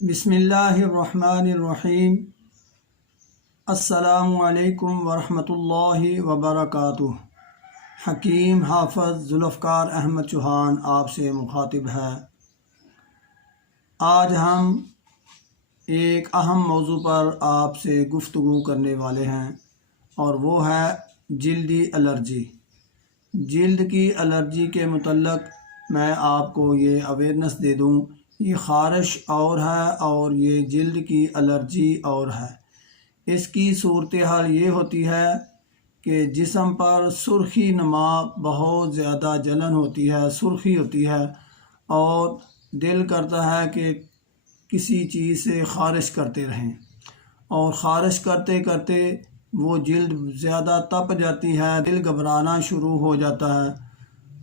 بسم اللہ الرحمن الرحیم۔ السلام علیکم ورحمۃ اللہ وبرکاتہ۔ حکیم حافظ ذوالفقار احمد چوہان آپ سے مخاطب ہے۔ آج ہم ایک اہم موضوع پر آپ سے گفتگو کرنے والے ہیں، اور وہ ہے جلدی الرجی۔ جلد کی الرجی کے متعلق میں آپ کو یہ اویئرنیس دے دوں، یہ خارش اور ہے اور یہ جلد کی الرجی اور ہے۔ اس کی صورتحال یہ ہوتی ہے کہ جسم پر سرخی نما بہت زیادہ جلن ہوتی ہے، سرخی ہوتی ہے، اور دل کرتا ہے کہ کسی چیز سے خارش کرتے رہیں، اور خارش کرتے کرتے وہ جلد زیادہ تپ جاتی ہے، دل گھبرانا شروع ہو جاتا ہے،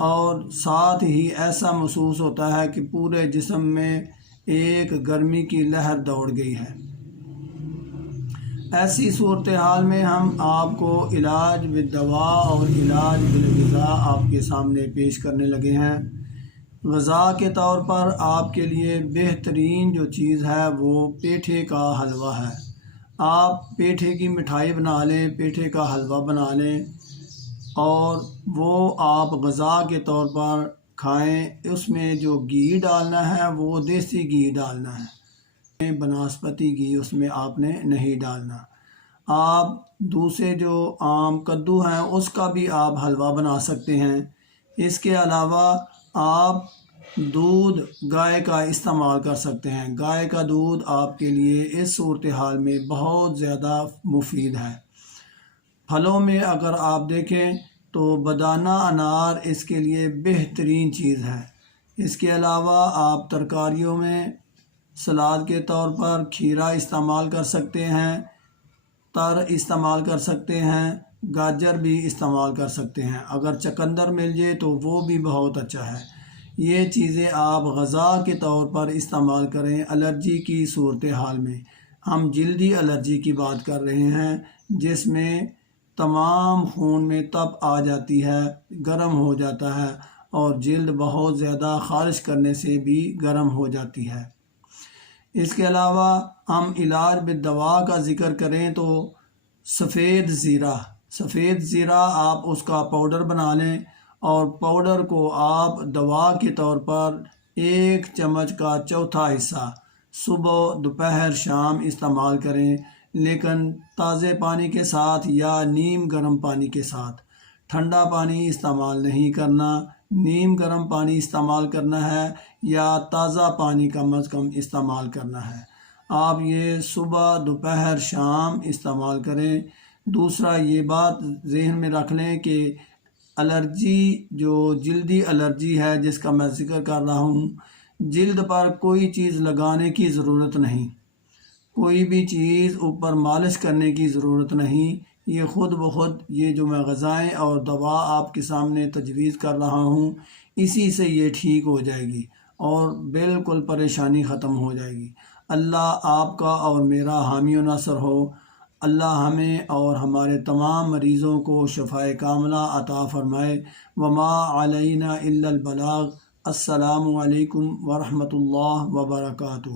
اور ساتھ ہی ایسا محسوس ہوتا ہے کہ پورے جسم میں ایک گرمی کی لہر دوڑ گئی ہے۔ ایسی صورتحال میں ہم آپ کو علاج بالدوا اور علاج بالغذا آپ کے سامنے پیش کرنے لگے ہیں۔ غذا کے طور پر آپ کے لیے بہترین جو چیز ہے وہ پیٹھے کا حلوہ ہے۔ آپ پیٹھے کی مٹھائی بنا لیں، پیٹھے کا حلوہ بنا لیں، اور وہ آپ غذا کے طور پر کھائیں۔ اس میں جو گھی ڈالنا ہے وہ دیسی گھی ڈالنا ہے، بناسپتی گھی اس میں آپ نے نہیں ڈالنا۔ آپ دوسرے جو عام کدو ہیں اس کا بھی آپ حلوہ بنا سکتے ہیں۔ اس کے علاوہ آپ دودھ گائے کا استعمال کر سکتے ہیں۔ گائے کا دودھ آپ کے لیے اس صورتحال میں بہت زیادہ مفید ہے۔ پھلوں میں اگر آپ دیکھیں تو بدانہ انار اس کے لیے بہترین چیز ہے۔ اس کے علاوہ آپ ترکاریوں میں سلاد کے طور پر کھیرا استعمال کر سکتے ہیں، تر استعمال کر سکتے ہیں، گاجر بھی استعمال کر سکتے ہیں۔ اگر چقندر مل جائے تو وہ بھی بہت اچھا ہے۔ یہ چیزیں آپ غذا کے طور پر استعمال کریں الرجی کی صورتحال میں۔ ہم جلدی الرجی کی بات کر رہے ہیں، جس میں تمام خون میں تپ آ جاتی ہے، گرم ہو جاتا ہے، اور جلد بہت زیادہ خارش کرنے سے بھی گرم ہو جاتی ہے۔ اس کے علاوہ ہم علاج بالدوا کا ذکر کریں تو سفید زیرہ آپ اس کا پاؤڈر بنا لیں، اور پاؤڈر کو آپ دوا کے طور پر 1 چمچ کا چوتھا حصہ صبح، دوپہر، شام استعمال کریں، لیکن تازے پانی کے ساتھ یا نیم گرم پانی کے ساتھ۔ ٹھنڈا پانی استعمال نہیں کرنا، نیم گرم پانی استعمال کرنا ہے، یا تازہ پانی کم از کم استعمال کرنا ہے۔ آپ یہ صبح، دوپہر، شام استعمال کریں۔ دوسرا یہ بات ذہن میں رکھ لیں کہ الرجی جو جلدی الرجی ہے جس کا میں ذکر کر رہا ہوں، جلد پر کوئی چیز لگانے کی ضرورت نہیں، کوئی بھی چیز اوپر مالش کرنے کی ضرورت نہیں۔ یہ خود بخود یہ جو میں غذائیں اور دوا آپ کے سامنے تجویز کر رہا ہوں، اسی سے یہ ٹھیک ہو جائے گی اور بالکل پریشانی ختم ہو جائے گی۔ اللہ آپ کا اور میرا حامی و ناصر ہو۔ اللہ ہمیں اور ہمارے تمام مریضوں کو شفائے کاملہ عطا فرمائے۔ وما علینا الا البلاغ۔ السلام علیکم ورحمۃ اللہ وبرکاتہ۔